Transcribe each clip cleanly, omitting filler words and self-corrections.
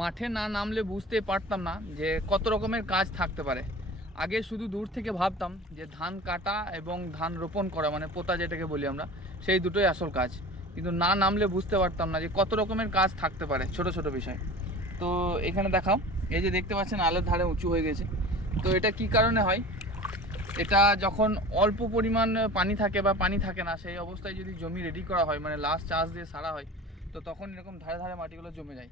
মাঠে না নামলে বুঝতে পারতাম না যে কত রকমের কাজ থাকতে পারে। আগে শুধু দূর থেকে ভাবতাম যে ধান কাটা এবং ধান রোপণ করা, মানে পোতা যেটাকে বলি আমরা, সেই দুটোই আসল কাজ। কিন্তু না নামলে বুঝতে পারতাম না যে কত রকমের কাজ থাকতে পারে, ছোট ছোট বিষয়। তো এখানে দেখাও, এই যে দেখতে পাচ্ছেন আলের ধারে উঁচু হয়ে গেছে। তো এটা কি কারণে হয়? এটা যখন অল্প পরিমাণ পানি থাকে বা পানি থাকে না, সেই অবস্থায় যদি জমি রেডি করা হয়, মানে লাস্ট চাষ দিয়ে সারা হয়, তো তখন এরকম ধারে ধারে মাটিগুলো জমে যায়।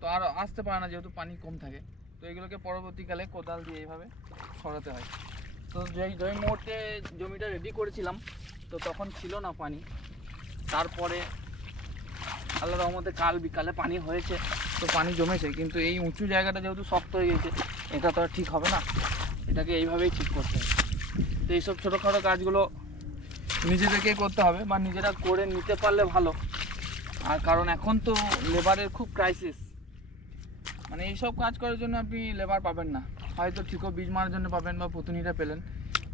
তো আর আসতে পারে না যেহেতু পানি কম থাকে। তো এগুলোকে পরবর্তীকালে কোদাল দিয়ে এইভাবে সরাতে হয়। তো যেই মুহূর্তে জমিটা রেডি করেছিলাম, তো তখন ছিল না পানি। তারপরে আল্লাহর রহমতে কাল বিকালে পানি হয়েছে, তো পানি জমেছে। কিন্তু এই উঁচু জায়গাটা যেহেতু শক্ত হয়ে গেছে, এটা তো আর ঠিক হবে না, এটাকে এইভাবেই ঠিক করতে হবে। তো এইসব ছোটোখাটো কাজগুলো নিজেদেরকেই করতে হবে, বা নিজেরা করে নিতে পারলে ভালো। আর কারণ এখন তো লেবারের খুব ক্রাইসিস, মানে এইসব কাজ করার জন্য আপনি লেবার পাবেন না। হয়তো ঠিকও বীজ মারার জন্য পাবেন বা পুতুনিটা পেলেন,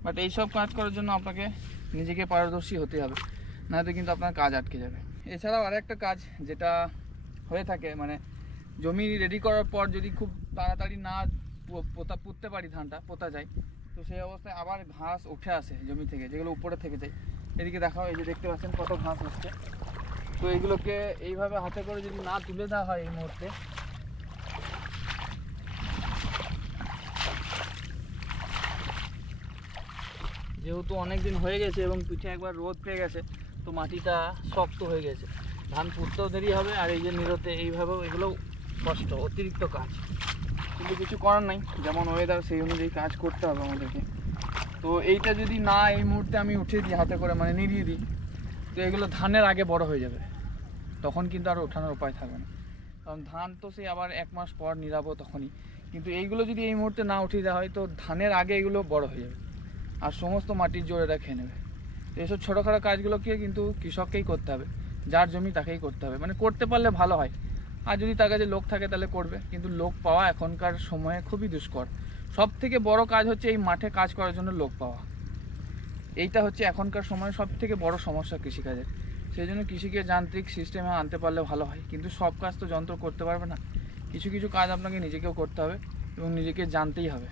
বাট এইসব কাজ করার জন্য আপনাকে নিজেকে পারদর্শী হতে হবে, নয়তো কিন্তু আপনার কাজ আটকে যাবে। এছাড়াও আরেকটা কাজ যেটা হয়ে থাকে, মানে জমি রেডি করার পর যদি খুব তাড়াতাড়ি না পুঁততে পারি, ধানটা পোতা যায়, তো সেই অবস্থায় আবার ঘাস উঠে আসে জমি থেকে, যেগুলো উপরে থেকে যায়। এদিকে দেখাও, এই যে দেখতে পাচ্ছেন কত ঘাস আসছে। তো এইগুলোকে এইভাবে হাতে করে যদি না তুলে দেওয়া হয় এই মুহূর্তে, যেহেতু অনেক দিন হয়ে গেছে এবং পিঠে একবার রোদ পেয়ে গেছে, তো মাটিটা শক্ত হয়ে গেছে, ধান পুঁততেও দেরি হবে। আর এই যে নিরতে এইভাবেও এগুলো কষ্ট, অতিরিক্ত কাজ, কিন্তু কিছু করার নাই, যেমন ওয়েদার সেই অনুযায়ী কাজ করতে হবে আমাদেরকে। তো এইটা যদি না এই মুহূর্তে আমি উঠিয়ে দিই হাতে করে, মানে নিড়িয়ে দিই, তো এগুলো ধানের আগে বড় হয়ে যাবে, তখন কিন্তু আর ওঠানোর উপায় থাকবে না। কারণ ধান তো সেই আবার 1 মাস পর নিরাবো তখনই। কিন্তু এইগুলো যদি এই মুহূর্তে না উঠিয়ে দেওয়া হয়, তো ধানের আগে এগুলো বড় হয়ে যাবে আর সমস্ত মাটির জোর এরা খেয়ে নেবে। তো এইসব ছোটোখাটো কাজগুলোকে কিন্তু কৃষককেই করতে হবে, যার জমি তাকেই করতে হবে, মানে করতে পারলে ভালো হয়। আর যদি তার কাছে লোক থাকে তাহলে করবে, কিন্তু লোক পাওয়া এখনকার সময়ে খুবই দুষ্কর। সব থেকে বড় কাজ হচ্ছে এই মাঠে কাজ করার জন্য লোক পাওয়া। এইটা হচ্ছে এখনকার সময়ে সব থেকে বড় সমস্যা কৃষিকাজের। সেই জন্য কৃষিকে যান্ত্রিক সিস্টেমে আনতে পারলে ভালো হয়, কিন্তু সব কাজ তো যন্ত্র করতে পারবে না। কিছু কিছু কাজ আপনাকে নিজেকেও করতে হবে এবং নিজেকে জানতেই হবে।